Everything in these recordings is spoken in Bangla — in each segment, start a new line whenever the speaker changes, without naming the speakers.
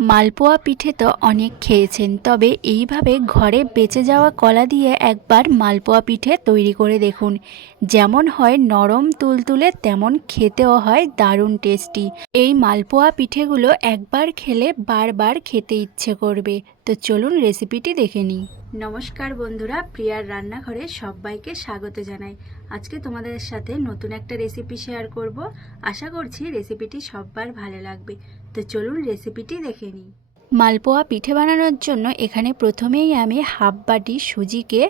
মালপোয়া পিঠে তো অনেক খেয়েছেন, তবে এইভাবে ঘরে বেঁচে যাওয়া কলা দিয়ে একবার মালপোয়া পিঠে তৈরি করে দেখুন। যেমন হয় নরম তুলতুলে, তেমন খেতেও হয় দারুণ টেস্টি। এই মালপোয়া পিঠেগুলো একবার খেলে বারবার খেতে ইচ্ছে করবে। তো চলুন রেসিপিটি দেখে নিই। নমস্কার বন্ধুরা, প্রিয়ার রান্নাঘরে সবাইকে স্বাগত জানাই। আজকে তোমাদের সাথে নতুন একটা রেসিপি শেয়ার করব। আশা করছি রেসিপিটি সবার ভালো লাগবে। তো চলুন রেসিপিটি দেখে নিই। মালপোয়া পিঠে বানানোর জন্য এখানে প্রথমেই আমি হাফ বাটি সুজিকে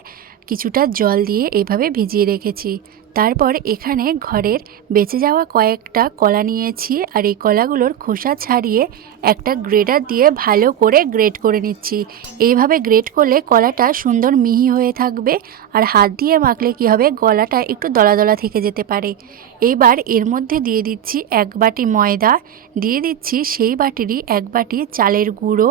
কিছুটা জল দিয়ে এভাবে ভিজিয়ে রেখেছি। তারপর এখানে ঘরের বেঁচে যাওয়া কয়েকটা কলা নিয়েছি আর এই কলাগুলোর খোসা ছাড়িয়ে একটা গ্রেডার দিয়ে ভালো করে গ্রেড করে নিচ্ছি। এইভাবে গ্রেড করলে কলাটা সুন্দর মিহি হয়ে থাকবে আর হাত দিয়ে মাখলে কি হবে, গলাটা একটু দলা দলা থেকে যেতে পারে। এইবার এর মধ্যে দিয়ে দিচ্ছি এক বাটি ময়দা, দিয়ে দিচ্ছি সেই বাটিরই এক বাটি চালের গুঁড়ো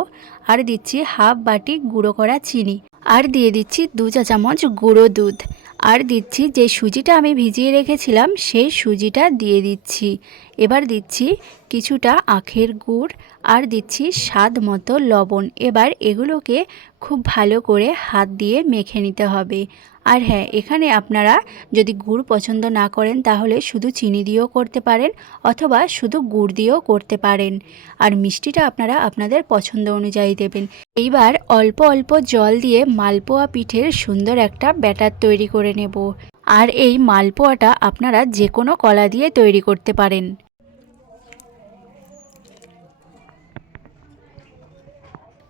আর দিচ্ছি হাফ বাটি গুঁড়ো করা চিনি। আর দিয়ে দিচ্ছি দু চা চামচ গুঁড়ো দুধ। আর দিচ্ছি, যে সুজিটা আমি ভিজিয়ে রেখেছিলাম, সেই সুজিটা দিয়ে দিচ্ছি। এবার দিচ্ছি কিছুটা আখের গুড় আর দিচ্ছি স্বাদ মতো লবণ। এবার এগুলোকে খুব ভালো করে হাত দিয়ে মেখে নিতে হবে। আর হ্যাঁ এখানে আপনারা যদি গুড় পছন্দ না করেন, তাহলে শুধু চিনি দিয়েও করতে পারেন অথবা শুধু গুড় দিয়েও করতে পারেন। আর মিষ্টিটা আপনারা আপনাদের পছন্দ অনুযায়ী দেবেন। এইবার অল্প অল্প জল দিয়ে মালপোয়া পিঠের সুন্দর একটা ব্যাটার তৈরি করে নেব। আর এই মালপোয়াটা আপনারা যে কোনো কলা দিয়ে তৈরি করতে পারেন।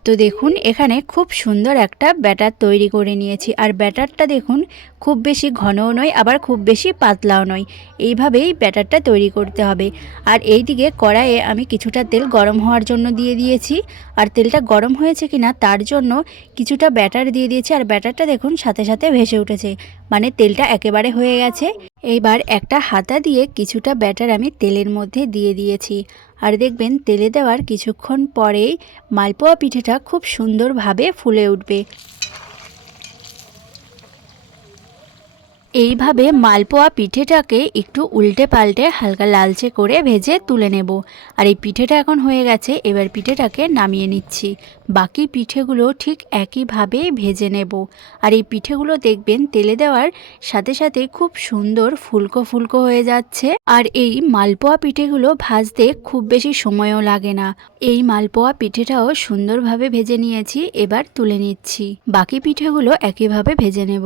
তো দেখুন, এখানে খুব সুন্দর একটা ব্যাটার তৈরি করে নিয়েছি। আর ব্যাটারটা দেখুন, খুব বেশি ঘনও নয়, আবার খুব বেশি পাতলাও নয়। এইভাবেই ব্যাটারটা তৈরি করতে হবে। আর এই দিকে কড়াইয়ে আমি কিছুটা তেল গরম হওয়ার জন্য দিয়ে দিয়েছি। আর তেলটা গরম হয়েছে কিনা তার জন্য কিছুটা ব্যাটার দিয়ে দিয়েছি। আর ব্যাটারটা দেখুন, সাথে সাথে ভেসে উঠেছে। মানে তেলটা একেবারে হয়ে গেছে। এইবার একটা হাতা দিয়ে কিছুটা ব্যাটার আমি তেলের মধ্যে দিয়ে দিয়েছি। আর দেখবেন তেলে দেওয়ার কিছুক্ষণ পরেই মালপোয়া পিঠেটা খুব সুন্দরভাবে ফুলে উঠবে। এইভাবে মালপোয়া পিঠেটাকে একটু উল্টে পাল্টে হালকা লালচে করে ভেজে তুলে নেব। আর এই পিঠেটা এখন হয়ে গেছে, এবার পিঠেটাকে নামিয়ে নিচ্ছি। বাকি পিঠেগুলো ঠিক একইভাবে ভেজে নেব। আর এই পিঠেগুলো দেখবেন তেলে দেওয়ার সাথে সাথে খুব সুন্দর ফুলকো ফুলকো হয়ে যাচ্ছে। আর এই মালপোয়া পিঠেগুলো ভাজতে খুব বেশি সময়ও লাগে না। এই মালপোয়া পিঠেটাও সুন্দরভাবে ভেজে নিয়েছি, এবার তুলে নিচ্ছি। বাকি পিঠেগুলো একইভাবে ভেজে নেব।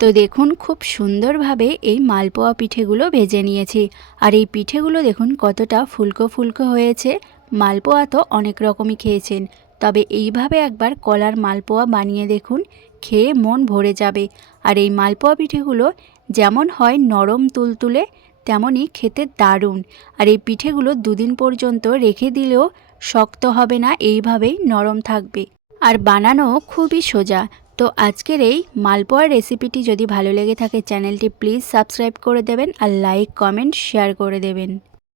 তো দেখুন, খুব সুন্দরভাবে এই মালপোয়া পিঠেগুলো ভেজে নিয়েছি। আর এই পিঠেগুলো দেখুন, কতটা ফুলকো ফুলকো হয়েছে। মালপোয়া তো অনেক রকমই খেয়েছেন। তবে এইভাবে একবার কলার মালপোয়া বানিয়ে দেখুন, খেয়ে মন ভরে যাবে। আর এই মালপোয়া পিঠেগুলো যেমন হয় নরম তুলতুলে, তেমনই খেতে দারুণ। আর এই পিঠেগুলো দুদিন পর্যন্ত রেখে দিলেও শক্ত হবে না, এইভাবেই নরম থাকবে। আর বানানো খুবই সোজা। তো আজকের এই মালপোয়ার রেসিপিটি যদি ভালো লেগে থাকে, চ্যানেলটি প্লিজ সাবস্ক্রাইব করে দেবেন আর লাইক, কমেন্ট, শেয়ার করে দেবেন।